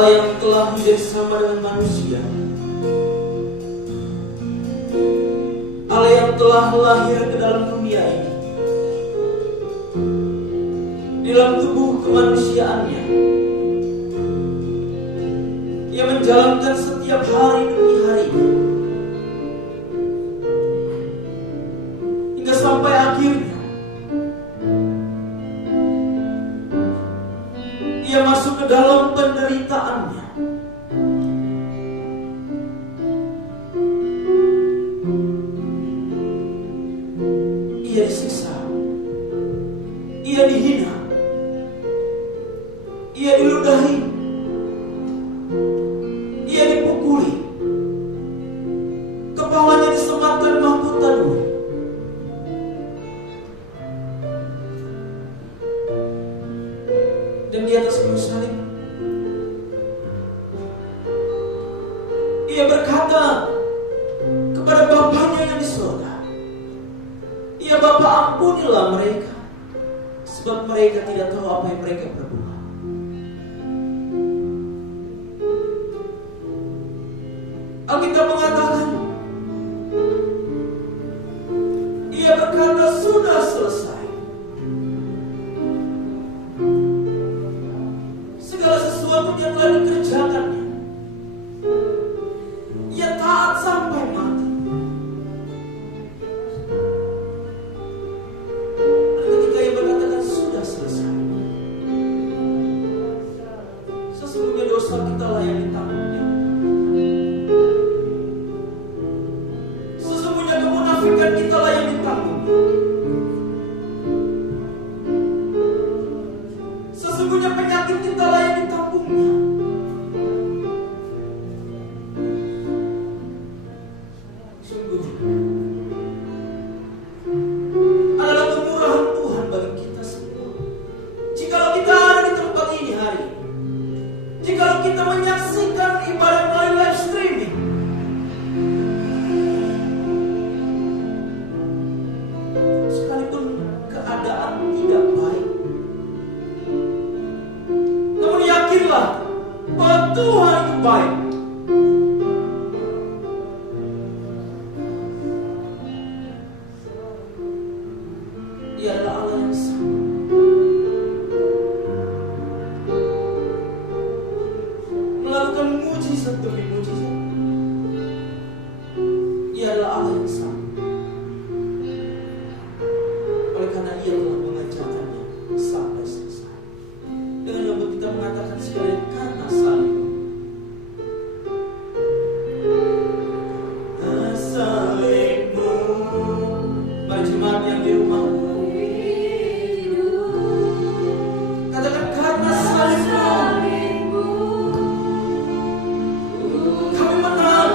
Allah yang telah menjadi sama dengan manusia, Allah yang telah lahir ke dalam dunia ini, di dalam tubuh kemanusiaannya, Ia menjalankan setiap hari demi hari, hingga sampai akhirnya Ia masuk ke dalam penderitaannya. Ia disiksa, Ia dihina, Ia diludahi, Ia dipukuli, kepalanya disematkan mahkota duri. Dan di atas kayu salib Ia berkata kepada Bapanya yang di surga, "Ya Bapa, ampunilah mereka, sebab mereka tidak tahu apa yang mereka perbuat." Alkitab mengatakan, Ia berkata, "Sudah selesai." Segala sesuatu yang telah dikerjakannya, Ia taat sampai mati. Dan ketika Ia berkatakan sudah selesai, sesungguhnya dosa kita lah yang ditanggungnya. Sesungguhnya kemunafikan kita lah yang ditanggungnya. Sesungguhnya penyakit kita lah yang ditanggungnya. Sungguh adalah kemurahan Tuhan bagi kita semua. Jikalau kita ada di tempat ini hari ini, jikalau kita menyaksikan ibadah melalui live streaming, sekalipun keadaan tidak baik, namun yakinlah bahwa Tuhan itu baik. Dia adalah Allah yang sama, melakukan mujizat demi mujizat. Ia adalah Allah yang sama. Oleh karena Ia telah mengerjakannya sampai selesai. Dengan lembut kita mengatakan sekali, karena salib. Karena salibmu. Mari jemaat yang di rumah, katakan, karena salibmu kami menang.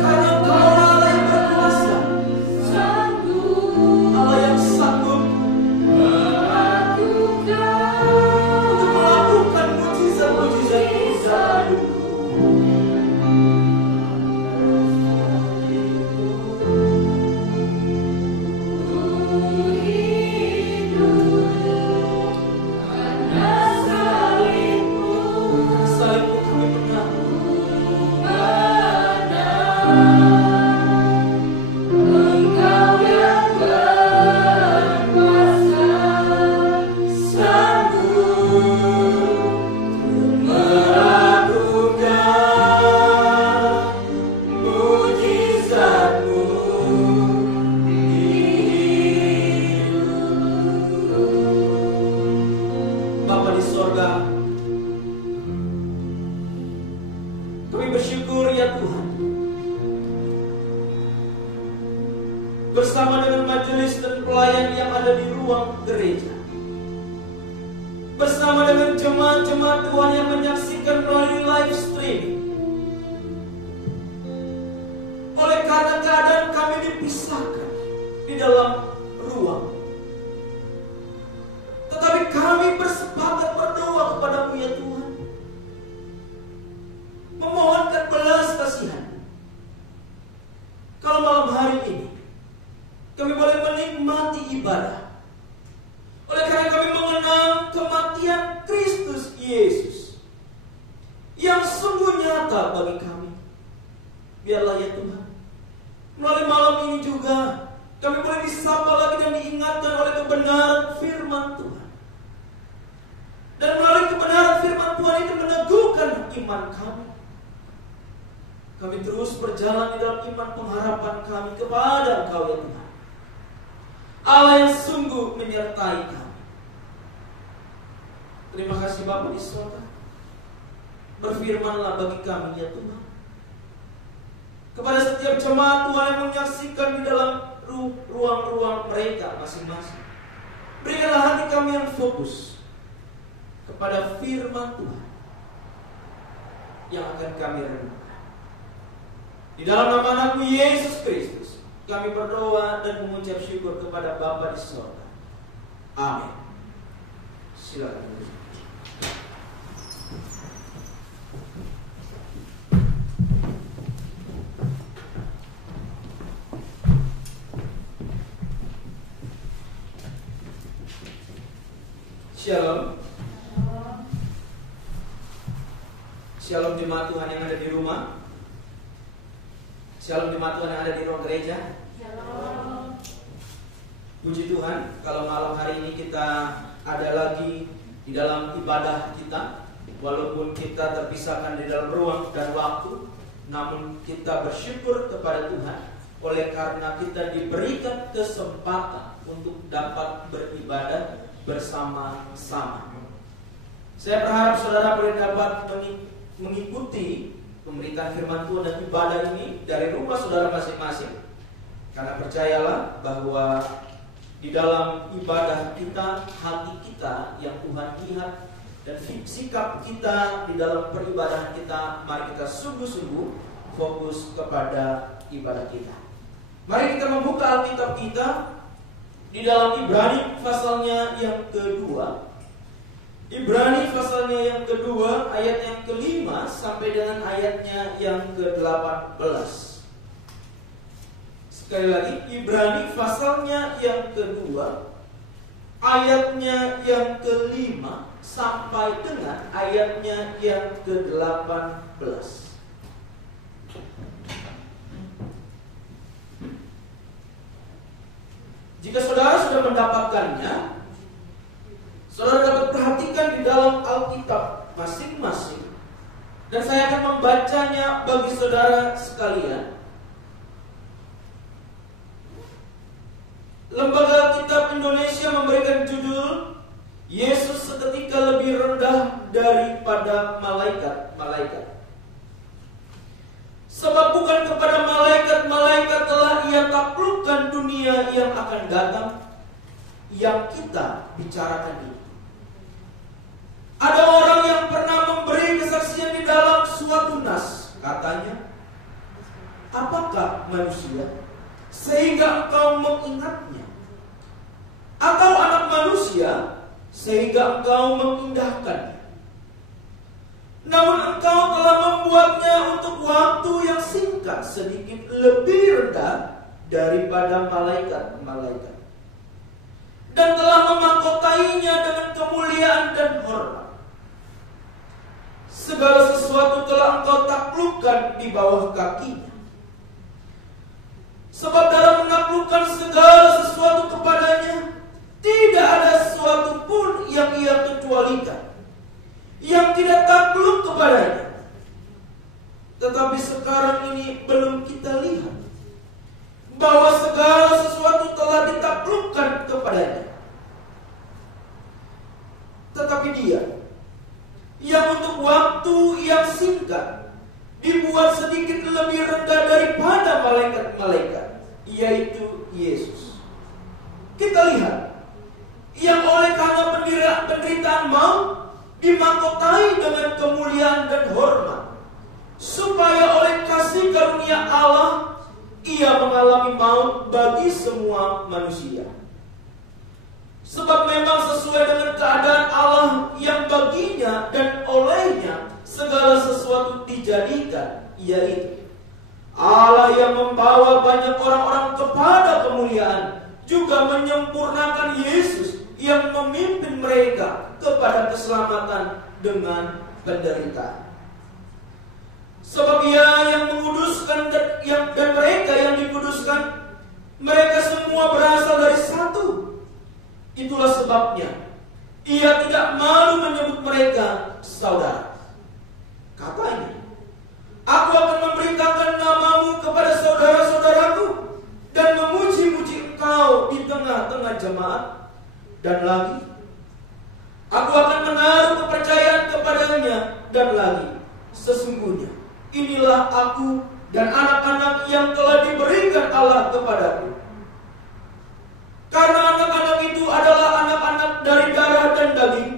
Karena Engkau Allah yang berkuasa, Allah yang sanggup untuk melakukan mujizat-mujizat itu. Salibmu kami menang. Bapa di sorga, kami bersyukur ya Tuhan, bersama dengan majelis dan pelayan yang ada di ruang gereja, bersama dengan jemaat-jemaat Tuhan yang menyaksikan melalui live streaming. Oleh karena keadaan kami dipisahkan di dalam ruang, tetapi kami bersepakat berdoa kepada-Mu ya Tuhan, memohonkan belas kasihan. Kalau malam hari ini kami boleh menikmati ibadah, kematian Kristus Yesus yang sungguh nyata bagi kami. Biarlah ya Tuhan, melalui malam ini juga kami boleh disapa lagi dan diingatkan oleh kebenaran firman Tuhan. Dan melalui kebenaran firman Tuhan itu meneguhkan iman kami. Kami terus berjalan di dalam iman pengharapan kami kepada Engkau ya Tuhan, Allah yang sungguh menyertai kami. Terima kasih Bapa di surga. Berfirmanlah bagi kami ya Tuhan, kepada setiap jemaat Tuhan yang menyaksikan di dalam ruang-ruang mereka masing-masing. Berikanlah hati kami yang fokus kepada firman Tuhan yang akan kami renungkan. Di dalam nama anakmu Yesus Kristus kami berdoa dan mengucap syukur kepada Bapa di surga. Amin. Silakan. Shalom. Shalom jemaat Tuhan yang ada di rumah. Shalom jemaat Tuhan yang ada di ruang gereja. Shalom. Puji Tuhan, kalau malam hari ini kita ada lagi di dalam ibadah kita, walaupun kita terpisahkan di dalam ruang dan waktu, namun kita bersyukur kepada Tuhan oleh karena kita diberikan kesempatan untuk dapat beribadah bersama-sama. Saya berharap saudara boleh dapat mengikuti pemberitaan firman Tuhan dan ibadah ini dari rumah saudara masing-masing. Karena percayalah bahwa di dalam ibadah kita, hati kita yang Tuhan lihat, dan sikap kita di dalam peribadahan kita, mari kita sungguh-sungguh fokus kepada ibadah kita. Mari kita membuka Alkitab kita di dalam Ibrani pasalnya yang kedua. Ibrani pasalnya yang kedua, ayat yang kelima sampai dengan ayatnya yang ke-18. Sekali lagi, Ibrani pasalnya yang kedua, ayatnya yang kelima sampai dengan ayatnya yang ke-18. Jika saudara sudah mendapatkannya, saudara dapat perhatikan di dalam Alkitab masing-masing, dan saya akan membacanya bagi saudara sekalian. Lembaga Alkitab Indonesia memberikan judul Yesus seketika lebih rendah daripada malaikat-malaikat. Sebab bukan kepada malaikat-malaikat telah Ia taklukkan dunia yang akan datang, yang kita bicarakan ini. Ada orang yang pernah memberi kesaksian di dalam suatu nas, katanya, apakah manusia sehingga engkau mengingatnya, atau anak manusia sehingga engkau mengindahkannya? Namun engkau telah membuatnya untuk waktu yang singkat sedikit lebih rendah daripada malaikat-malaikat, dan telah memahkotainya dengan kemuliaan dan hormat. Segala sesuatu telah engkau taklukkan di bawah kakinya. Sebab dalam menaklukkan segala sesuatu kepadanya, tidak ada sesuatu pun yang Ia kecualikan, yang tidak takluk kepadanya. Tetapi sekarang ini belum kita lihat bahwa segala sesuatu telah ditaklukkan kepadanya. Tetapi Dia yang untuk waktu yang singkat dibuat sedikit lebih rendah daripada malaikat-malaikat, yaitu Yesus. Kita lihat, yang oleh karena penderitaan maut dimahkotai dengan kemuliaan dan hormat, supaya oleh kasih karunia Allah Ia mengalami maut bagi semua manusia. Sebab memang sesuai dengan keadaan Allah yang baginya dan olehnya segala sesuatu dijadikan, yaitu Allah yang membawa banyak orang-orang kepada kemuliaan, juga menyempurnakan Yesus yang memimpin mereka kepada keselamatan dengan penderitaan. Sebab Ia yang menguduskan dan mereka yang dikuduskan, mereka semua berasal dari satu. Itulah sebabnya Ia tidak malu menyebut mereka saudara. Katanya, aku akan memberitakan namamu kepada saudara-saudaraku dan memuji-muji engkau di tengah-tengah jemaat. Dan lagi, aku akan menaruh kepercayaan kepadanya. Dan lagi, sesungguhnya inilah aku dan anak-anak yang telah diberikan Allah kepadaku. Karena anak-anak itu adalah anak-anak dari darah dan daging,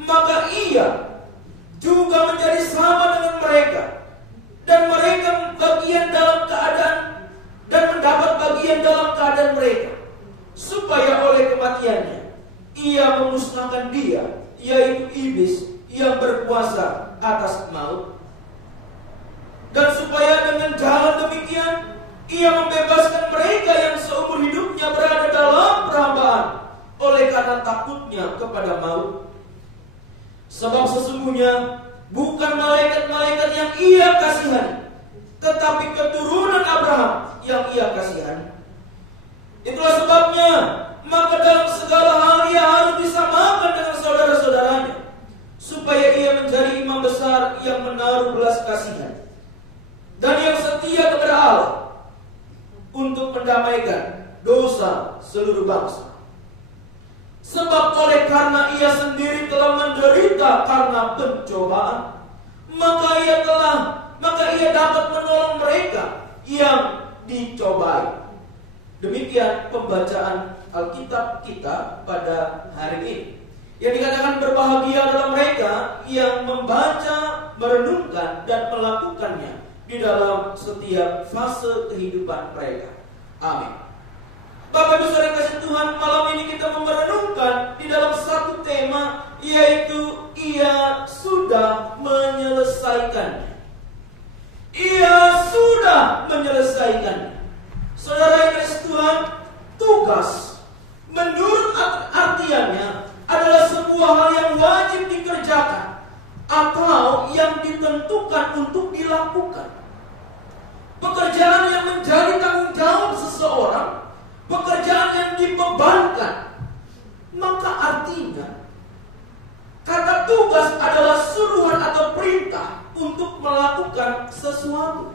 maka Ia juga menjadi sama dengan mereka, dan mereka bagian dalam keadaan dan mendapat bagian dalam keadaan mereka, supaya oleh kematiannya Ia memusnahkan dia, yaitu iblis yang berkuasa atas maut, dan supaya dengan jalan demikian Ia membebaskan mereka yang seumur hidupnya berada dalam perhambaan oleh karena takutnya kepada maut. Sebab sesungguhnya bukan malaikat-malaikat yang Ia kasihani, tetapi keturunan Abraham yang Ia kasihani. Itulah sebabnya maka dalam segala hal Ia harus disamakan dengan saudara-saudaranya, supaya Ia menjadi imam besar yang menaruh belas kasihan dan yang setia kepada Allah untuk mendamaikan dosa seluruh bangsa. Sebab oleh karena Ia sendiri telah menderita karena pencobaan, maka Ia dapat menolong mereka yang dicobai. Demikian pembacaan Alkitab kita pada hari ini. Yang dikatakan berbahagia adalah mereka yang membaca, merenungkan, dan melakukannya di dalam setiap fase kehidupan mereka. Amin. Bapak Ibu Saudara kasih Tuhan, malam ini kita merenungkan di dalam satu tema, yaitu Ia sudah menyelesaikannya. Ia sudah menyelesaikannya. Saudara yang kasih Tuhan, tugas menurut artiannya adalah sebuah hal yang wajib dikerjakan atau yang ditentukan untuk dilakukan. Pekerjaan yang menjadi tanggung jawab seseorang, pekerjaan yang dibebankan. Maka artinya kata tugas adalah suruhan atau perintah untuk melakukan sesuatu.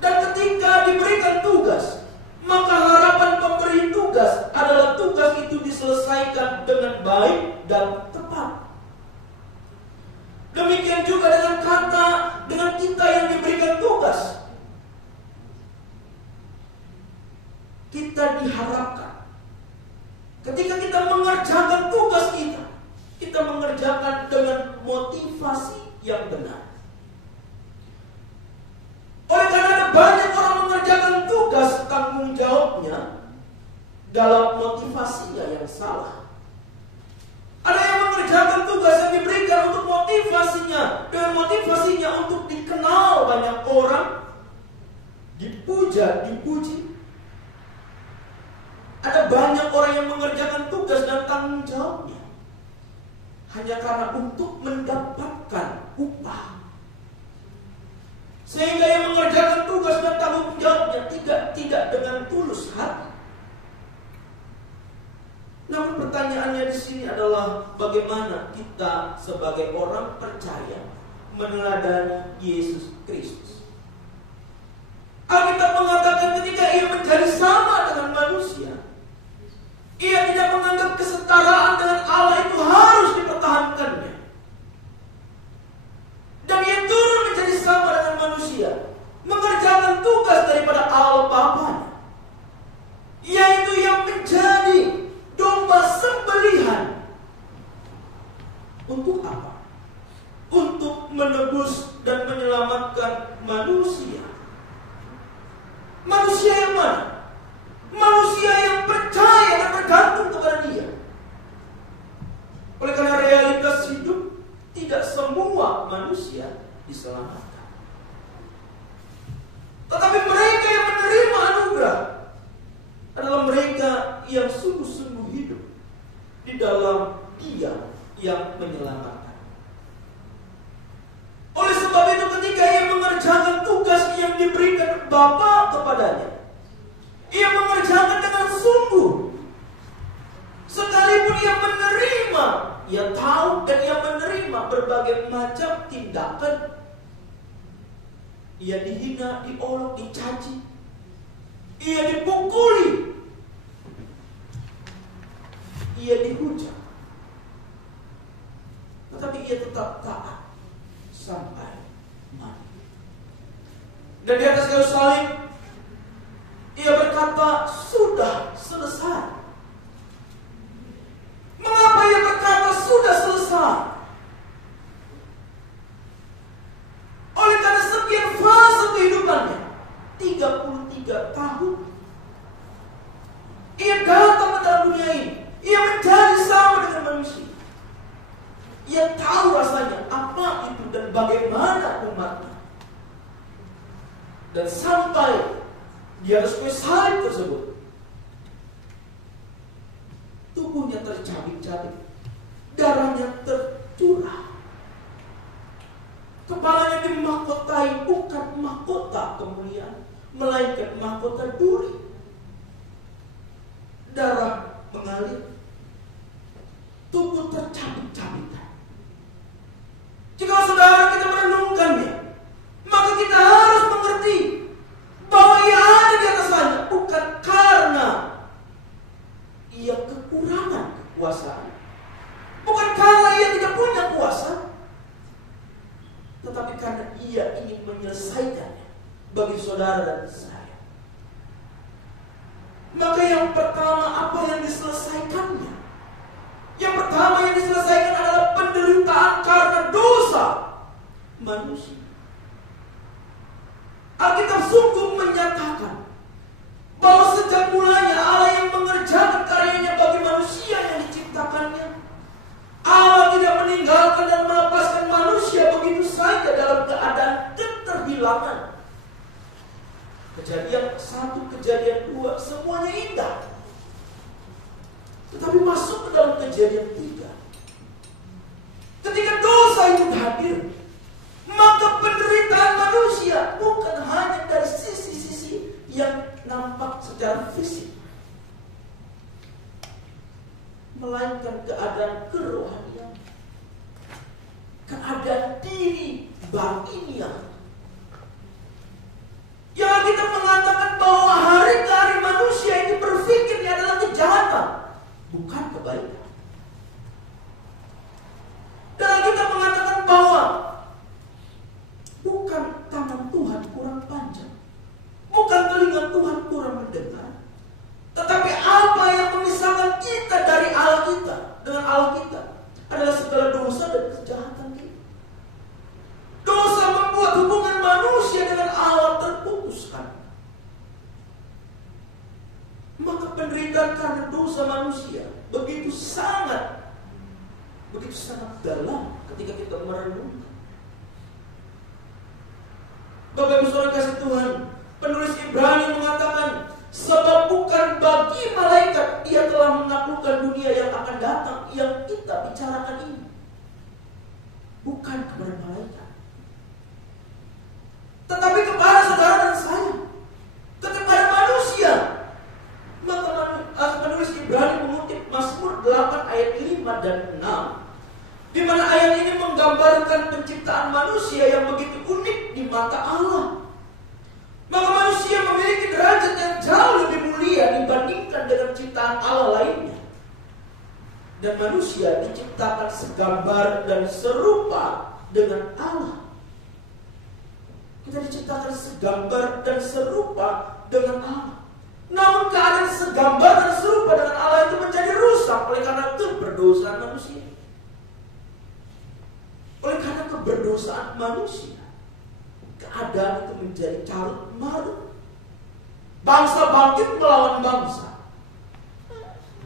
Dan ketika diberikan tugas, maka harapan pemberi tugas adalah tugas itu diselesaikan dengan baik dan tepat. Demikian juga dengan kita yang diberikan tugas. Kita diharapkan ketika kita mengerjakan tugas kita mengerjakan dengan motivasi yang benar. Oleh karena ada banyak orang mengerjakan tugas tanggung jawabnya dalam motivasinya yang salah. Ada yang mengerjakan tugas yang diberikan untuk motivasinya, dengan motivasinya untuk dikenal banyak orang, dipuja, dipuji. Ada banyak orang yang mengerjakan tugas dan tanggung jawabnya hanya karena untuk mendapatkan upah. Sehingga yang mengerjakan tugas dan tanggung jawabnya tidak dengan tulus hati. Namun pertanyaannya di sini adalah bagaimana kita sebagai orang percaya meneladani Yesus Kristus. Alkitab mengatakan ketika Ia menjadi sama dengan manusia, Ia tidak menganggap kesetaraan dengan Allah itu harus dipertahankannya. Dan Ia turun menjadi sama dengan manusia, mengerjakan tugas daripada Allah Bapanya, yaitu yang menjadi domba sembelihan. Untuk apa? Untuk menebus dan menyelamatkan manusia. Manusia yang mana? di dalam Dia yang menyelamatkan. Oleh sebab itu ketika ia mengerjakan tugas yang diberikan Bapa kepadanya, ia mengerjakan dengan sungguh. Sekalipun ia menerima, ia tahu dan ia menerima berbagai macam tindakan. Ia dihina, diolok, dicaci, ia dipukuli, ia dihujat, tetapi ia tetap taat sampai mati. Dan di atas kayu salib ia berkata, sudah selesai. Mengapa ia berkata sudah selesai? Oleh karena sekian fase kehidupannya, 33 tahun, ia datang ke dalam dunia ini. Ia menjadi sama dengan manusia. Ia tahu rasanya apa itu dan bagaimana umatnya. Dan sampai di atas kayu salib tersebut, tubuhnya tercabik-cabik, darahnya tercurah, kepalanya dimahkotai bukan mahkota kemuliaan, melainkan mahkota duri. Darah mengalir, tubuh tercabik-cabik. Jika saudara kita merenungkannya, maka kita harus mengerti bahwa ia ada di atas sana bukan karena ia kekurangan kekuasaan, bukan karena ia tidak punya kuasa, tetapi karena ia ingin menyelesaikannya bagi saudara dan saya. Maka yang pertama, apa yang diselesaikannya? Yang pertama yang diselesaikan adalah penderitaan karena dosa manusia. Alkitab sungguh menyatakan bahwa sejak mulanya Allah yang mengerjakan karyanya bagi manusia yang diciptakannya, Allah tidak meninggalkan dan melepaskan manusia begitu saja dalam keadaan keterhilangan. Kejadian 1, kejadian 2, semuanya indah. Tetapi masuk ke dalam kejadian 3, ketika dosa itu hadir, maka penderitaan manusia bukan hanya dari sisi-sisi yang nampak secara fisik, melainkan keadaan kerohanian, keadaan diri batiniah. Yang kita mengatakan bahwa hari ke hari manusia ini berpikirnya adalah kejahatan, bukan kebaikan. Dan kita mengatakan bahwa bukan tangan Tuhan kurang panjang, bukan telinga Tuhan kurang mendengar, tetapi apa yang memisahkan kita dari Allah kita dengan Allah kita adalah segala dosa dan kejahatan kita. Dosa membuat hubungan manusia dengan Allah terputuskan. Maka penderitaan karena dosa manusia begitu sangat dalam ketika kita merenungkan. Bapak Ibu Saudara kasih Tuhan, penulis Ibrani mengatakan, sebab bukan bagi malaikat ia telah menaklukkan dunia yang akan datang yang kita bicarakan ini. Bukan kepada malaikat, tetapi kepada saudara dan saya, kepada manusia. Maka penulis Ibrani mengutip Mazmur 8 ayat 5 dan 6, di mana ayat ini menggambarkan penciptaan manusia yang begitu unik di mata Allah. Maka manusia memiliki derajat yang jauh lebih mulia dibandingkan dengan ciptaan Allah lainnya. Dan manusia diciptakan segambar dan serupa dengan Allah. Kita diciptakan segambar dan serupa dengan Allah. Namun keadaan segambar dan serupa dengan Allah itu menjadi rusak oleh karena keberdosaan manusia. Oleh karena keberdosaan manusia, keadaan itu menjadi carut marut. Bangsa bangkit melawan bangsa,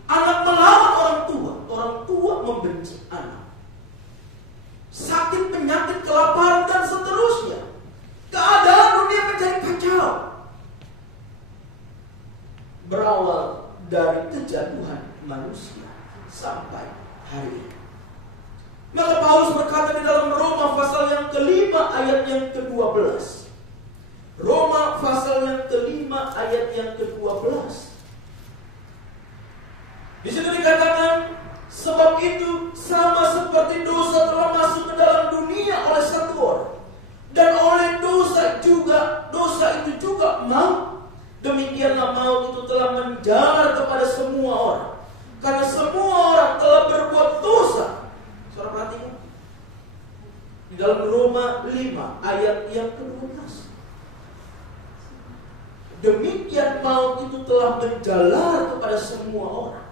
anak melawan orang tua membenci anak, sakit, penyakit, kelaparan dan seterusnya. Keadaan dunia menjadi kacau, berawal dari kejatuhan manusia sampai hari ini. Maka Paulus berkata di dalam Roma pasal yang kelima ayat yang ke-12. Roma pasal yang kelima ayat yang ke-12. Di situ dikatakan, sebab itu sama seperti dosa telah masuk ke dalam dunia oleh satu orang, dan oleh dosa itu juga maut. Demikianlah maut itu telah menjalar kepada semua orang, karena semua orang telah berbuat dosa. Saudara perhatikan di dalam Roma 5 ayat yang ke-12. Demikian maut itu telah menjalar kepada semua orang,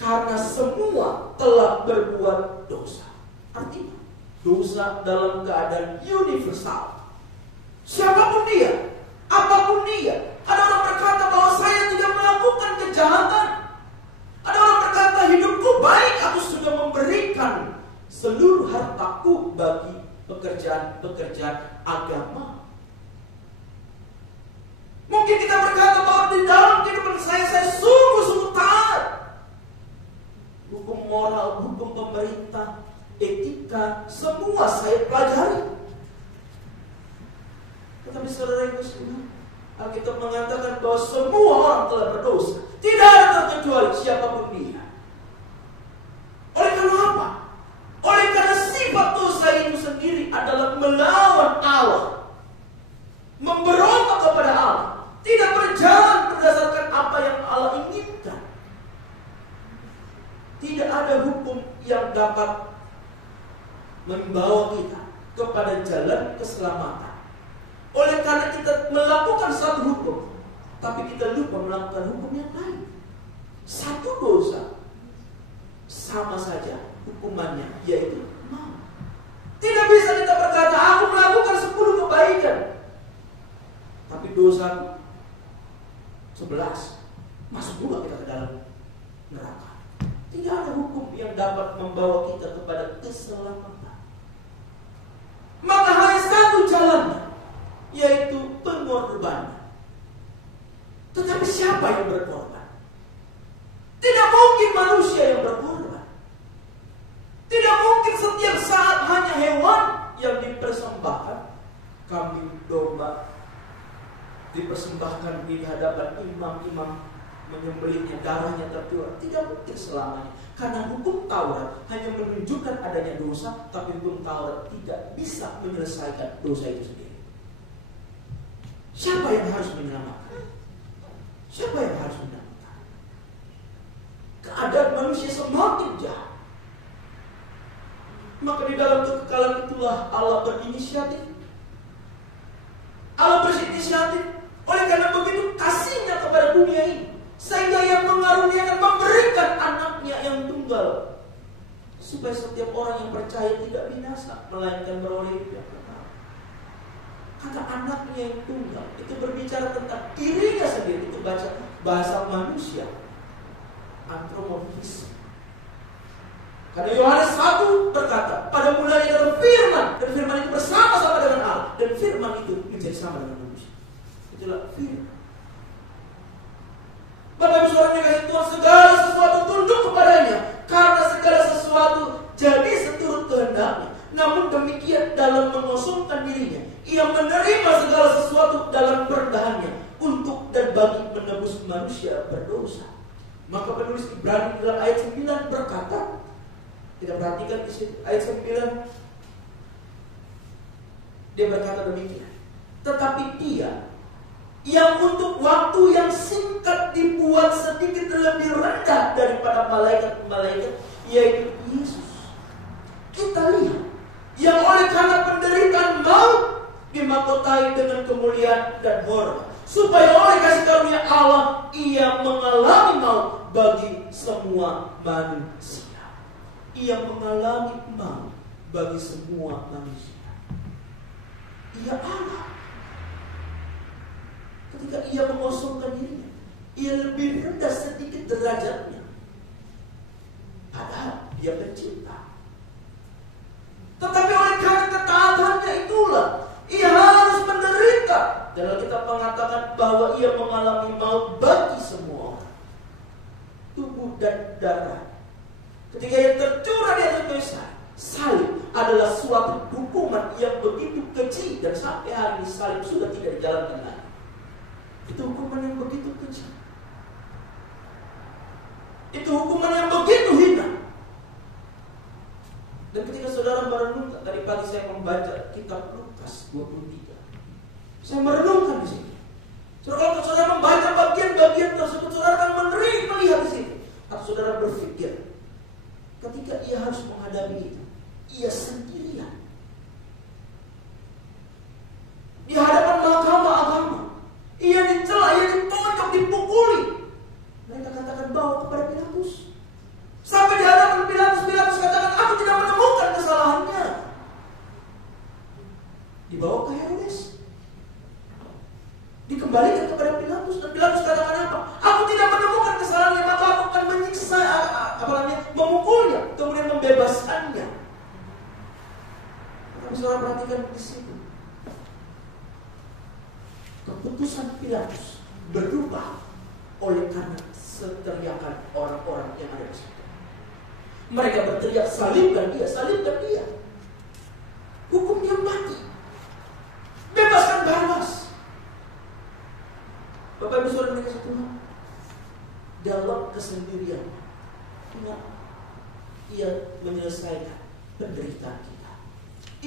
karena semua telah berbuat dosa. Artinya dosa dalam keadaan universal. Siapapun dia, apapun dia. Ada orang berkata bahwa saya tidak melakukan kejahatan. Ada orang berkata hidupku baik, aku sudah memberikan seluruh hartaku bagi pekerjaan-pekerjaan agama. Mungkin kita berkata bahwa di dalam kehidupan saya sungguh-sungguh taat. Hukum moral, hukum pemerintah, etika, semua saya pelajari. Tetapi saudara itu semua, Alkitab mengatakan bahwa semua orang telah berdosa. Tidak ada terkecuali siapapun dia. Oleh karena apa? Oleh karena sifat dosa itu sendiri adalah melawan Allah, memberontak kepada Allah, tidak berjalan berdasarkan apa yang Allah inginkan. Tidak ada hukum yang dapat membawa kita kepada jalan keselamatan. Oleh karena kita melakukan satu hukum, tapi kita lupa melakukan hukum yang lain. Satu dosa sama saja hukumannya, yaitu maut. Tidak bisa kita berkata, aku melakukan 10 kebaikan, tapi dosa 11, masuk juga kita ke dalam neraka. Tidak ada hukum yang dapat membawa kita kepada keselamatan. Maka hanya satu jalannya, yaitu pengorbanan. Tetapi siapa yang berkorban? Tidak mungkin manusia yang berkorban. Tidak mungkin setiap saat hanya hewan yang dipersembahkan. Kambing, domba dipersembahkan di hadapan imam-imam, menyembelihnya, darahnya tercurah. Tidak mungkin selamanya. Karena hukum Taurat hanya menunjukkan adanya dosa, tapi hukum Taurat tidak bisa menyelesaikan dosa itu sendiri. Siapa yang harus menyelamatkan? Siapa yang harus menyelamatkan? Keadaan manusia semakin jahat. Maka di dalam kekekalan itulah Allah berinisiatif. Allah berinisiatif. Oleh karena begitu kasihnya kepada dunia ini, sehingga yang mengaruniakan, memberikan anaknya yang tunggal, supaya setiap orang yang percaya tidak binasa, melainkan beroleh hidup yang kekal. Kata anaknya yang tunggal itu berbicara tentang dirinya sendiri. Itu baca bahasa manusia, antropomorfisme. Karena Yohanes 1 berkata, pada mulanya dalam firman, dan firman itu bersama-sama dengan Allah, dan firman itu menjadi sama dengan manusia. Itulah firman. Bapak Ibu Saudara yang kasih Tuhan, segala sesuatu tunduk kepadanya, karena segala sesuatu jadi seturut kehendaknya. Namun demikian dalam mengosongkan dirinya, ia menerima segala sesuatu dalam kerendahannya untuk dan bagi menebus manusia berdosa. Maka penulis Ibrani dalam ayat 9 berkata, kita perhatikan di situ ayat 9, dia berkata demikian. Tetapi dia yang untuk waktu yang singkat dibuat sedikit lebih rendah daripada malaikat-malaikat, yaitu Yesus. Kita lihat, yang oleh karena penderitaan maut dimahkotai dengan kemuliaan dan hormat, supaya oleh kasih karunia Allah ia mengalami maut bagi semua manusia. Ia mengalami maut bagi semua manusia. Ia Allah. Ketika ia mengosongkan dirinya, ia lebih rendah sedikit derajatnya. Padahal dia pencipta. Tetapi oleh karena ketaatannya itulah ia harus menderita. Dan kita mengatakan bahwa ia mengalami maut bagi semua orang. Tubuh dan darah. Ketika ia tercurah di atas kayu salib adalah suatu hukuman yang begitu keji, dan sampai hari ini salib sudah tidak dijalankan lagi. Itu hukuman yang begitu keji. Itu hukuman yang begitu hina. Dan ketika saudara merenungkan, tadi pagi saya membaca kitab Lukas 23. Saya merenungkan di sini. Kalau saudara membaca bagian-bagian tersebut, saudara akan melihat di sini. Atau saudara berpikir, ketika ia harus menghadapi itu, ia sendirian di hadapan mahkamah agama. Ia dicela, ia ditolak, dipukuli. Mereka katakan bawa kepada Pilatus. Sampai di hadapan Pilatus katakan, aku tidak menemukan kesalahannya. Dibawa ke Herodes, dikembalikan kepada Pilatus, dan Pilatus katakan apa? Aku tidak menemukan kesalahannya, maka aku akan menyiksa, memukulnya, kemudian membebaskannya. Tapi saudara perhatikan di situ, keputusan Pilatus berubah oleh karena teriakan orang-orang yang ada di situ. Mereka berteriak, salibkan dia, salibkan dia. Hukum dia mati. Bebaskan Barabas. Bapak Ibu Saudara yang dikasihi Tuhan, dalam kesendirian, ia menyelesaikan penderitaan kita.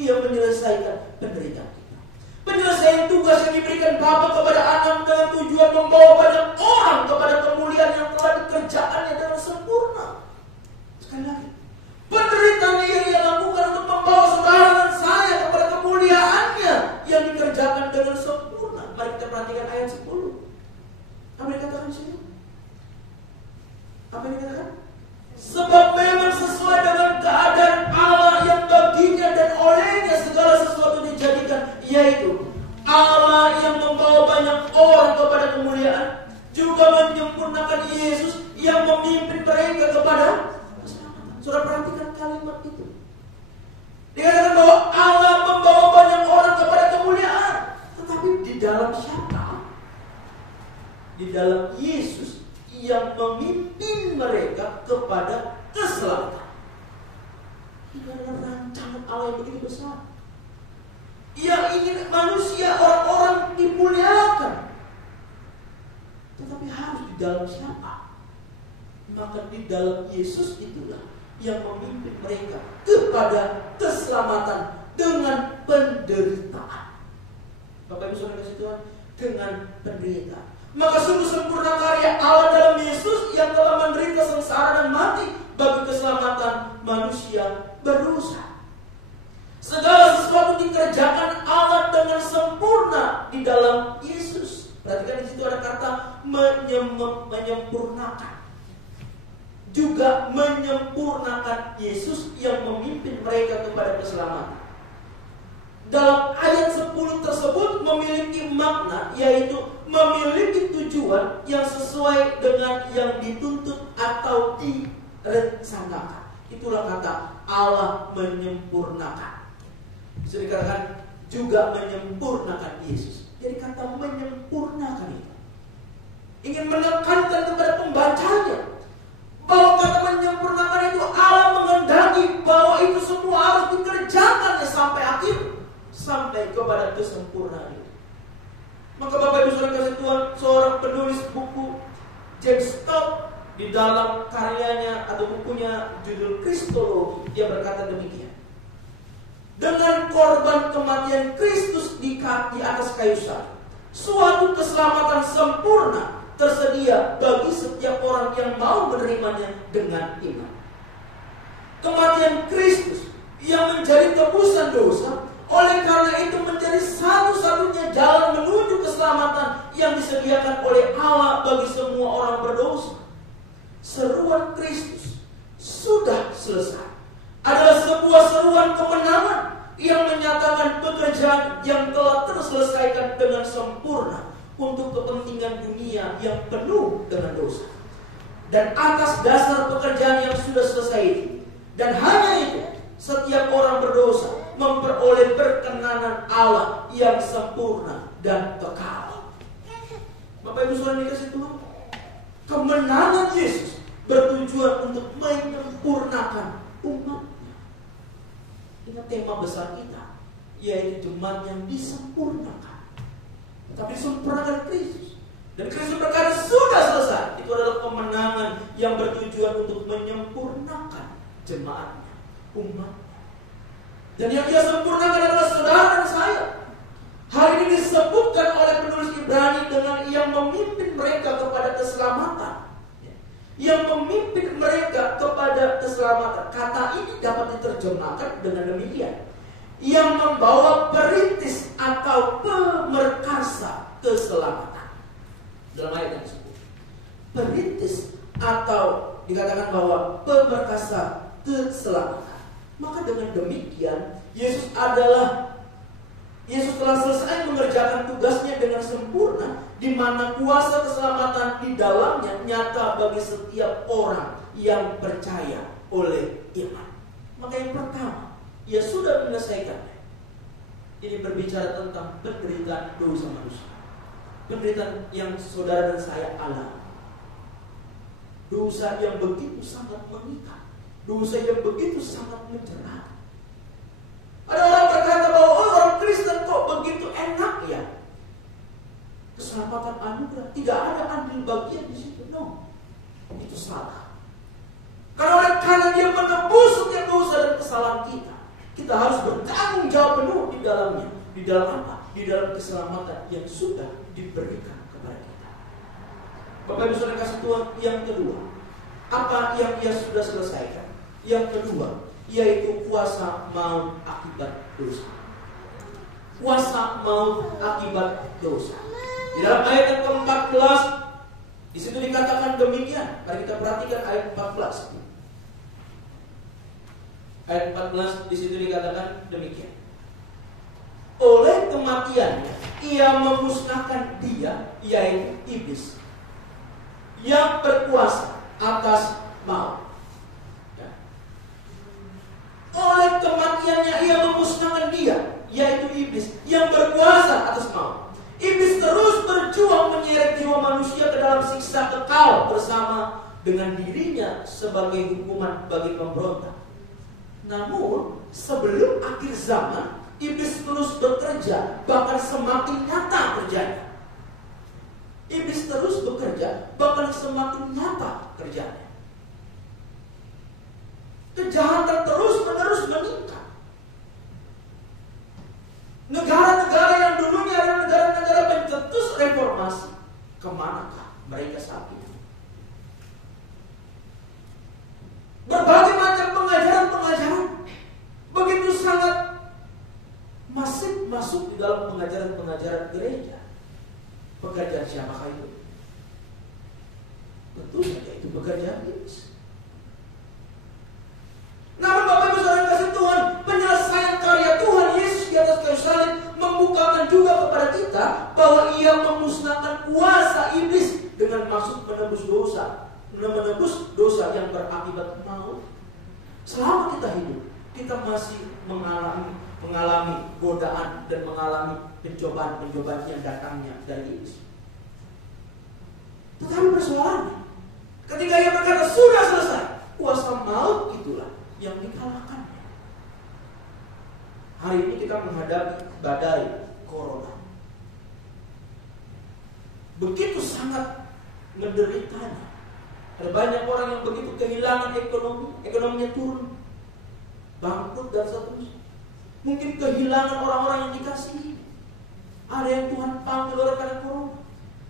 Ia menyelesaikan penderitaan kita. Penyelesaian tugas yang diberikan Bapa kepada anak dengan tujuan membawa banyak orang kepada kemuliaan yang telah dikerjakannya dengan sempurna. Sekali lagi, penderitaan yang ia lakukan untuk membawa saudara dan saya kepada kemuliaannya yang dikerjakan dengan sempurna. Mari kita perhatikan ayat 10. Apa yang dikatakan di sini? Apa yang dikatakan? Sebab memang sesuai dengan keadaan Allah yang baginya dan olehnya segala sesuatu dijadikan, yaitu Allah yang membawa banyak orang kepada kemuliaan, juga menyempurnakan Yesus yang memimpin mereka kepada keselamatan. Saudara perhatikan kalimat itu. Dikatakan bahwa Allah membawa banyak orang kepada kemuliaan, tetapi di dalam siapa? Di dalam Yesus yang memimpin mereka kepada keselamatan. Ini adalah rancangan Allah yang begitu besar. Ia ingin manusia, orang-orang dimuliakan, tetapi harus di dalam siapa? Maka di dalam Yesus itulah yang memimpin mereka kepada keselamatan dengan penderitaan. Bapak Ibu Saudara kasih Tuhan, dengan penderitaan. Maka sungguh sempurna karya Allah dalam Yesus yang telah menderita sengsara dan mati bagi keselamatan manusia berdosa. Segala sesuatu dikerjakan Allah dengan sempurna di dalam Yesus. Perhatikan di situ ada kata menyempurnakan. Juga menyempurnakan Yesus yang memimpin mereka kepada keselamatan. Dalam ayat 10 tersebut memiliki makna, yaitu memiliki tujuan yang sesuai dengan yang dituntut atau direncanakan. Itulah kata Allah menyempurnakan. Bisa dikatakan juga menyempurnakan Yesus. Jadi kata menyempurnakan itu ingin menekankan kepada pembacanya bahwa kata menyempurnakan itu Allah menghendaki bahwa itu semua harus dikerjakannya sampai akhir, sampai kepada kesempurnaan itu. Maka Bapak Ibu Saudara kasih Tuhan, seorang penulis buku James Stott di dalam karyanya atau bukunya judul Kristologi, dia berkata demikian. Dengan korban kematian Kristus di atas kayu salib, suatu keselamatan sempurna tersedia bagi setiap orang yang mau menerimanya dengan iman. Kematian Kristus yang menjadi tebusan dosa, oleh karena itu menjadi satu-satunya jalan menuju keselamatan yang disediakan oleh Allah bagi semua orang berdosa. Seruan Kristus sudah selesai adalah sebuah seruan kemenangan yang menyatakan pekerjaan yang telah terselesaikan dengan sempurna untuk kepentingan dunia yang penuh dengan dosa. Dan atas dasar pekerjaan yang sudah selesai itu, dan hanya itu, setiap orang berdosa memperoleh perkenanan Allah yang sempurna dan kekal. Bapak Ibu Saudara dikasih Tuhan, kemenangan Yesus bertujuan untuk menyempurnakan umatnya. Ingat tema besar kita, yaitu jemaat yang disempurnakan. Tapi disempurnakan Kristus. Dan Kristus berkata sudah selesai. Itu adalah kemenangan yang bertujuan untuk menyempurnakan jemaatnya, umatnya. Dan yang Dia sempurnakan adalah saudara dan saya. Hari ini disebutkan oleh penulis Ibrani dengan yang memimpin mereka kepada keselamatan. Yang memimpin mereka kepada keselamatan. Kata ini dapat diterjemahkan dengan demikian: yang membawa perintis atau pemerkasa keselamatan. Dalam ayat yang disebut perintis atau dikatakan bahwa pemerkasa keselamatan. Maka dengan demikian Yesus telah selesai mengerjakan tugasnya dengan sempurna, di mana kuasa keselamatan di dalamnya nyata bagi setiap orang yang percaya oleh iman. Maka yang pertama, Ia sudah menyelesaikannya. Ini berbicara tentang penderitaan dosa manusia, penderitaan yang saudara dan saya alami. Dosa yang begitu sangat mengikat, dosa yang begitu sangat menjerat. Ada orang berkata bahwa orang Kristen kok begitu enak ya, keselamatan anugerah, tidak ada andil bagian di situ. No, itu salah. Karena Dia menebus setiap dosa dan kesalahan kita, kita harus bertanggung jawab penuh di dalamnya. Di dalam apa? Di dalam keselamatan yang sudah diberikan kepada kita. Bapak Ibu Saudara kasih Tuhan, yang kedua, apa yang Ia sudah selesaikan? Yang kedua, yaitu kuasa maut akibat dosa. Kuasa maut akibat dosa. Di dalam ayat yang ke-14, di situ dikatakan demikian. Mari kita perhatikan ayat 14. Ayat 14 di situ dikatakan demikian: oleh kematiannya Ia memusnahkan dia, yaitu iblis, yang berkuasa atas maut. Oleh kematiannya Ia memusnahkan dia, yaitu iblis, yang berkuasa atas maut. Iblis terus berjuang menyeret jiwa manusia ke dalam siksa kekal bersama dengan dirinya sebagai hukuman bagi pemberontak. Namun sebelum akhir zaman, iblis terus bekerja, bahkan semakin nyata kerjanya. Iblis terus bekerja, bahkan semakin nyata kerjanya. Kejahatan terus-menerus meningkat. Negara-negara yang dulunya adalah negara-negara pencetus reformasi, kemanakah mereka saat ini? Berbagai macam pengajaran-pengajaran begitu sangat masif masuk di dalam pengajaran-pengajaran gereja. Pekerjaan siapakah itu? Tentu saja itu pekerjaan iblis. Namun Bapak Ibu Saudara kasih Tuhan, penyelesaian karya Tuhan Yesus di atas kayu salib membukakan juga kepada kita bahwa Ia memusnahkan kuasa iblis dengan maksud menebus dosa yang berakibat maut. Selama kita hidup, kita masih mengalami godaan dan mengalami pencobaan-pencobaan yang datangnya dari iblis. Tetapi persoalannya, ketika Ia berkata sudah selesai, kuasa maut itulah yang dikalahkan. Hari ini kita menghadapi badai corona. Begitu sangat menderitanya. Ada banyak orang yang begitu kehilangan ekonominya turun, bangkrut dan seterusnya. Mungkin kehilangan orang-orang yang dikasihi. Ada yang Tuhan panggil oleh karena corona.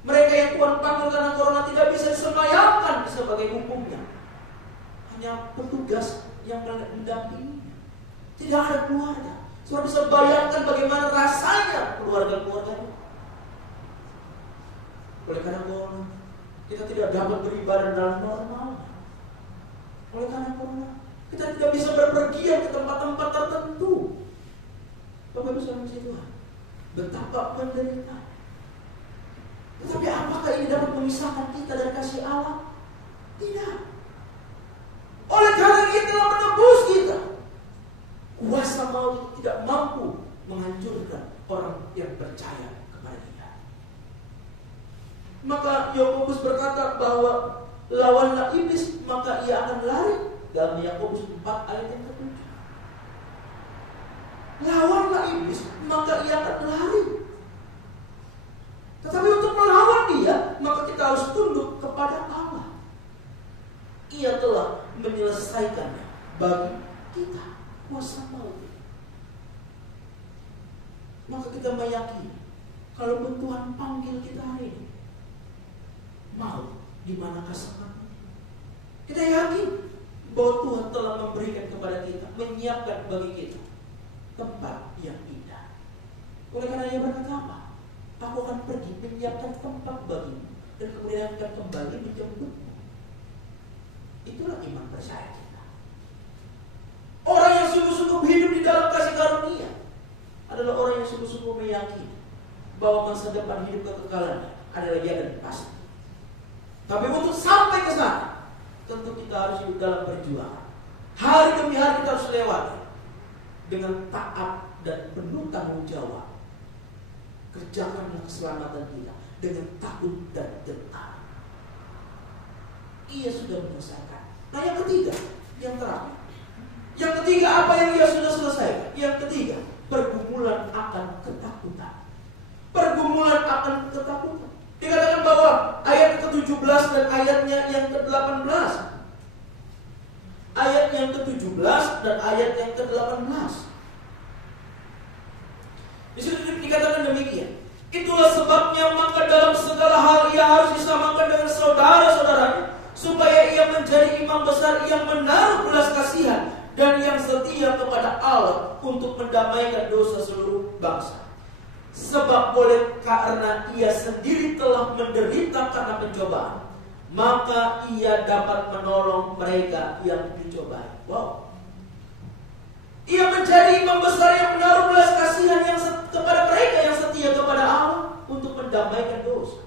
Mereka yang Tuhan panggil karena corona tidak bisa disemayamkan sebagai hukumnya. Hanya petugas yang mendampinginya. Tidak ada keluarga. Sudah bisa bayangkan bagaimana rasanya keluarga-keluarganya. Oleh karena corona, kita tidak dapat beribadah dalam normal. Oleh karena corona, kita tidak bisa berpergian ke tempat-tempat tertentu. Bapak Ibu Saudara Tuhan, betapa menderita. Tetapi apakah ini dapat memisahkan kita dari kasih Allah? Tidak. Oleh karena Ia telah menebus kita, kuasa maut tidak mampu menghancurkan orang yang percaya kepada Dia. Maka Yakobus berkata bahwa lawanlah iblis maka ia akan lari. Dalam Yakobus 4 ayat yang ke-7. Lawanlah iblis maka ia akan lari. Tetapi untuk melawan dia, maka kita harus tunduk kepada Allah. Ia telah menyelesaikannya bagi kita, kuasa maut. Maka kita meyakini kalau Tuhan panggil kita hari ini, maut di manakah tempatnya? Kita yakin bahwa Tuhan telah memberikan kepada kita, menyiapkan bagi kita tempat yang indah. Oleh karena ia berkata apa? Aku akan pergi menyiapkan tempat bagimu dan kemudian akan kembali menjemputmu. Itulah iman percaya kita. Orang yang sungguh-sungguh hidup di dalam kasih karunia adalah orang yang sungguh-sungguh meyakini bahwa masa depan hidup kekekalannya adalah ya dan pasti. Tapi untuk sampai ke sana, tentu kita harus hidup dalam perjuangan. Hari demi hari kita harus lewati dengan taat dan penuh tanggung jawab. Kerjakanlah keselamatan kita dengan takut dan gentar. Ia sudah menyelesaikan. Nah yang ketiga, yang terakhir. Yang ketiga apa yang ia sudah selesaikan? Yang ketiga, pergumulan akan ketakutan. Pergumulan akan ketakutan. Dikatakan bahwa ayat ke-17 dan ayatnya yang ke-18. Ayat yang ke-17 dan ayat yang ke-18. Di situ dikatakan demikian. Itulah sebabnya maka dalam segala hal ia harus disamakan dengan saudara-saudaranya, supaya ia menjadi imam besar yang menaruh belas kasihan dan yang setia kepada Allah untuk mendamaikan dosa seluruh bangsa. Sebab oleh karena ia sendiri telah menderita karena pencobaan, maka ia dapat menolong mereka yang dicobai. Wow. Ia menjadi imam besar yang menaruh belas kasihan yang kepada mereka yang setia kepada Allah untuk mendamaikan dosa.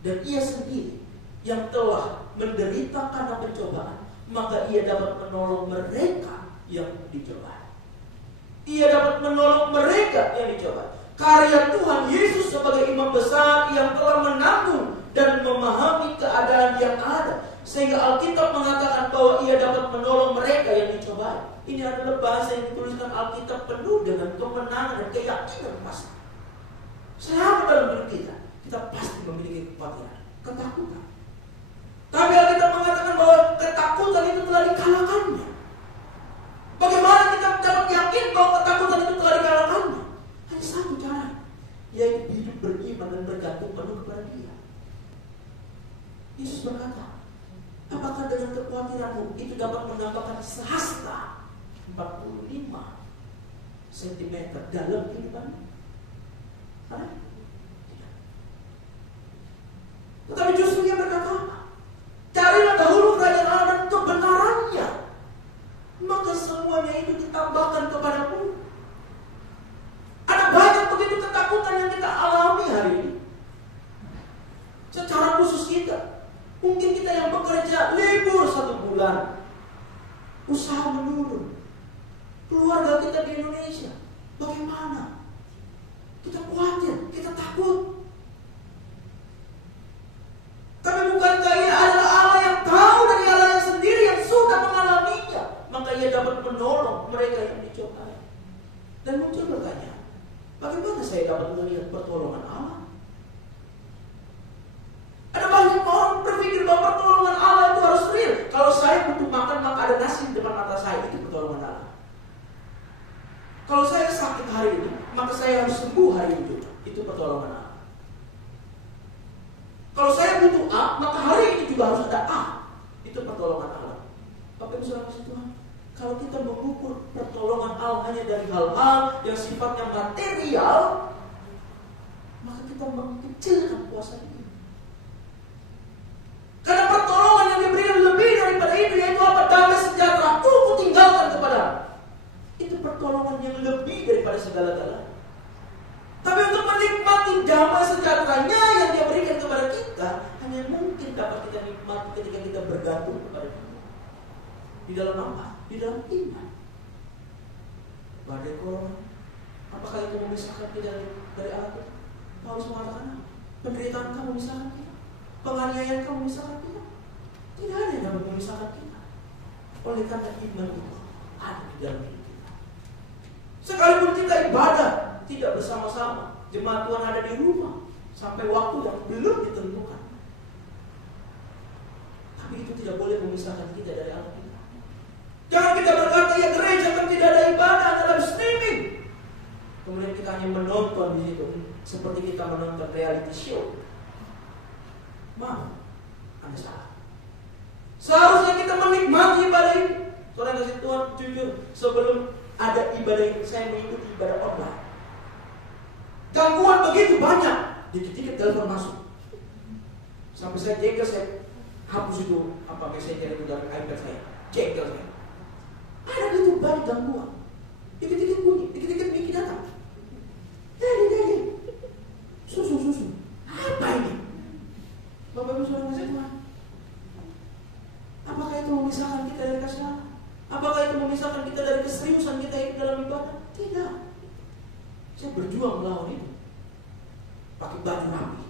Dan ia sendiri yang telah menderita karena pencobaan, maka ia dapat menolong mereka yang dicobai. Ia dapat menolong mereka yang dicobai. Karya Tuhan Yesus sebagai imam besar yang telah menanggung dan memahami keadaan yang ada, sehingga Alkitab mengatakan bahwa ia dapat menolong mereka yang dicobai. Ini adalah bahasa yang dituliskan Alkitab penuh dengan kemenangan dan keyakinan pasti. Selama dalam hidup kita pasti memiliki kekhawatiran, ketakutan. Tapi Alkitab mengatakan bahwa ketakutan itu telah dikalahkannya. Bagaimana kita dapat yakin bahwa ketakutan itu telah dikalahkannya? Hanya satu cara, yaitu hidup beriman dan bergantung penuh kepada Dia. Yesus berkata, apakah dengan kekhawatiranmu itu dapat menambahkan sehasta 45 cm dalam kehidupanmu? Ada? Tidak. Tetapi justru dia berkata apa? Carilah dahulu kerajaan Allah dan kebenarannya, maka semuanya itu ditambahkan kepadamu. Ada banyak begitu ketakutan yang kita alami hari ini. Secara khusus kita, mungkin kita yang bekerja libur 1 bulan, usaha menurun, keluarga kita di Indonesia, bagaimana? Kita khawatir, kita takut. Tapi bukankah ia adalah Allah yang tahu dan Allah yang sendiri yang sudah mengalaminya, maka ia dapat menolong mereka yang dicobai. Dan muncul pertanyaan, bagaimana saya dapat melihat pertolongan Allah? Ada banyak orang berpikir bahwa pertolongan Allah itu harus real. Kalau saya butuh makan, maka ada nasi di depan mata saya, itu pertolongan Allah. Kalau saya sakit hari ini, maka saya harus sembuh hari itu. Itu pertolongan Allah. Kalau saya butuh A, maka hari ini juga harus ada A. Itu pertolongan Allah. Bapak Ibu Saudara Tuhan, kalau kita mengukur pertolongan Allah hanya dari hal-hal yang sifatnya material, maka kita mengecilkan kuasa ini. Karena pertolongan yang diberikan lebih daripada itu, yaitu apa? Damai sejahtera, aku tinggalkan kepadamu. Itu pertolongan yang lebih daripada segala-galanya. Tapi untuk menikmati damai sejahteranya yang dia berikan kepada kita, hanya mungkin dapat kita nikmati ketika kita bergantung kepada Dia. Di dalam apa? Di dalam iman. Badai corona, apakah itu memisahkan kita dari Allah? Paulus mengatakan, penderitaan kamu memisahkan kita, penganiayaan kamu memisahkan kita. memisahkan kita. Oleh karena iman itu ada di dalam diri kita. Sekalipun kita ibadah tidak bersama-sama, jemaat Tuhan ada di rumah sampai waktu yang belum ditentukan, tapi itu tidak boleh memisahkan kita dari Allah kita. Jangan kita berkata, ya gereja kan tidak ada ibadah dalam streaming, kemudian kita hanya menonton di situ seperti kita menonton reality show. Maaf, Anda salah. Seharusnya kita menikmati ibadah ini. Soalnya kasih Tuhan, jujur, sebelum ada ibadah ini, saya mengikuti ibadah online. Gangguan begitu banyak, dikit-dikit telepon masuk. Sampai saya jengkel, saya hapus itu messenger itu dari iPad saya. Jengkel saya. Ada begitu banyak gangguan. Dikit-dikit bunyi, dikit-dikit bikin datang. Susu. Apa ini? Bapak Ibu Saudara kasih Tuhan. Apakah itu memisahkan kita dari kasih Allah? Apakah itu memisahkan kita dari keseriusan kita hidup dalam ibadah? Tidak. Saya berjuang melawan itu. Pakai baju rapi,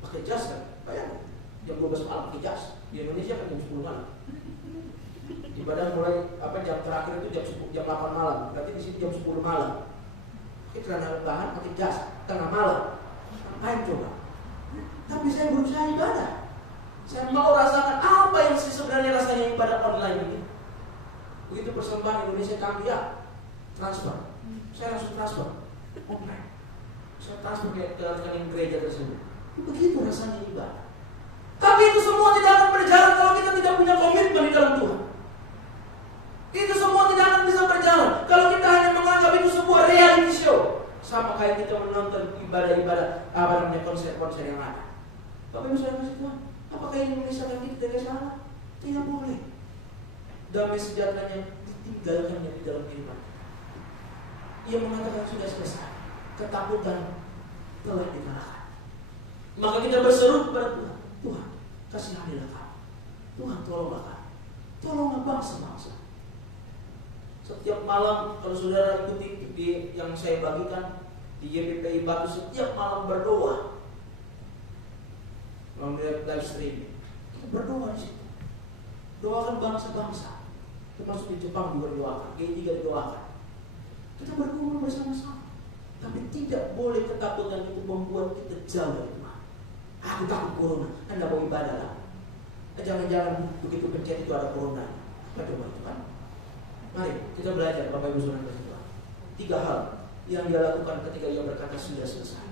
pakai jas kan? Bayangkan, jam 12 malam pakai jas. Di Indonesia kan jam 10 malam. Ibadah mulai jam terakhir itu jam 8 malam. Berarti di sini jam 10 malam. Pakai celana bahan, pakai jas, tengah malam. Ngapain coba? Tapi saya berusaha ibadah. Saya mau rasakan apa yang sebenarnya rasanya ibadah online ini. Begitu persembahan Indonesia kami ya, transfer. Saya langsung transfer online. Saya transfer ke rekening gereja tersebut. Begitu rasanya ibadah. Tapi itu semua tidak akan berjalan kalau kita tidak punya komitmen di dalam Tuhan. Itu semua tidak akan bisa berjalan kalau kita hanya menganggap itu sebuah reality show. Sama kayak kita menonton ibadah-ibadah konser-konser yang ada. Bapak Ibu Saudara kasih Tuhan, apakah ini memisahkan kita dari salah? Tidak boleh. Damai sejatanya ditinggalkannya di dalam kehidupan. Ia mengatakan sudah selesai. Ketakutan telah dikalahkan. Maka kita berseru kepada Tuhan, Tuhan kasihanilah kami. Tuhan tolonglah kami. Tolonglah bangsa-bangsa. Setiap malam kalau saudara ikuti di yang saya bagikan di YPPI Batu, setiap malam berdoa. Melalui live stream, kita berdoa di situ. Doakan bangsa-bangsa, termasuk di Jepang juga didoakan, G3 didoakan. Kita berkumpul bersama-sama, tapi tidak boleh ketakutan itu membuat kita jauh dari Tuhan. Aku takut corona, Anda mau ibadah lah. Jangan-jangan begitu pencet itu ada corona. Apa coba itu kan? Mari kita belajar Bapak Ibu Saudara Tuhan. 3 hal yang dia lakukan ketika ia berkata sudah selesai.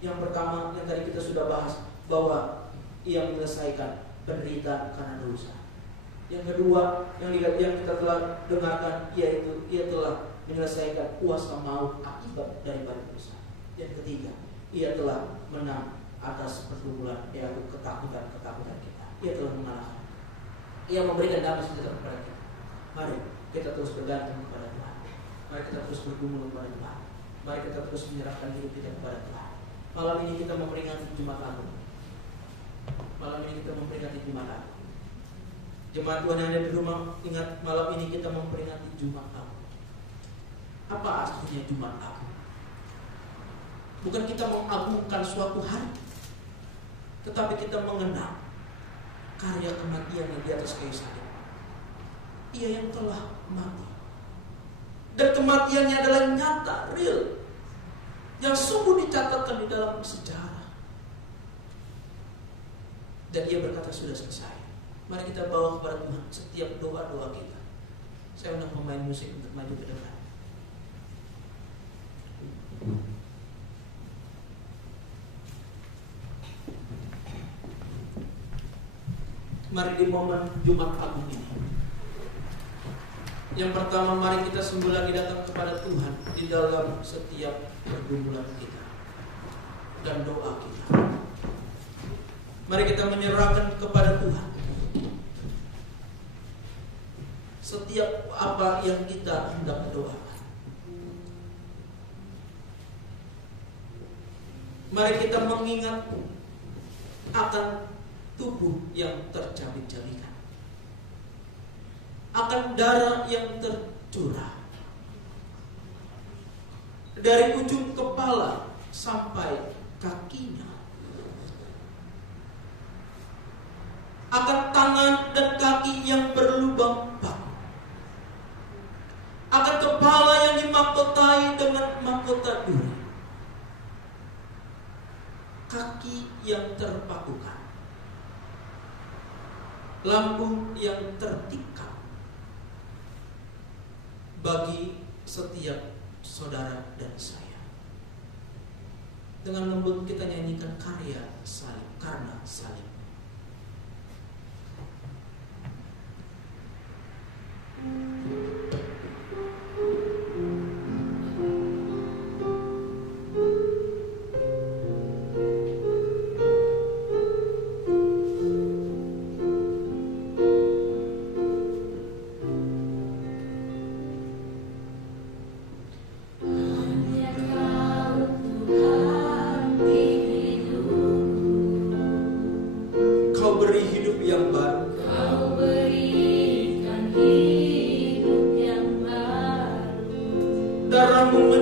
Yang pertama yang tadi kita sudah bahas, bahwa ia menyelesaikan penderitaan karena dosa. Yang kedua yang kita telah dengarkan, yaitu ia telah menyelesaikan kuasa maut akibat daripada dosa. Yang ketiga, ia telah menang atas pergumulan, yaitu ketakutan kita. Ia telah mengalahkan. Ia memberikan damai sejahtera kepada kita. Mari kita terus bergantung kepada Tuhan. Mari kita terus bergumul kepada Tuhan. Mari kita terus menyerahkan diri kita kepada Tuhan. Malam ini kita memperingati Jumat Agung. Malam ini kita memperingati Jumat Agung. Jemaat Tuhan yang ada di rumah, ingat malam ini kita memperingati Jumat Agung. Apa artinya Jumat Agung? Bukan kita mengagungkan suatu hari, tetapi kita mengenang karya kematian yang di atas kayu salib. Ia yang telah mati, dan kematiannya adalah nyata, real, yang sungguh dicatatkan di dalam sejarah. Dan ia berkata sudah selesai. Mari kita bawa kepada Tuhan setiap doa-doa kita. Saya undang pemain musik untuk maju ke depan. Mari di momen Jumat Agung ini, yang pertama mari kita sungguh lagi datang kepada Tuhan di dalam setiap pergumulan kita dan doa kita. Mari kita menyerahkan kepada Tuhan setiap apa yang kita hendak doakan. Mari kita mengingat akan tubuh yang tercabik-cabikan, akan darah yang tercurah dari ujung kepala sampai kakinya, akan tangan yang terpakukan, lampu yang tertikam bagi setiap saudara dan saya. Dengan lembut kita nyanyikan karya salib, karena salib. Darahmu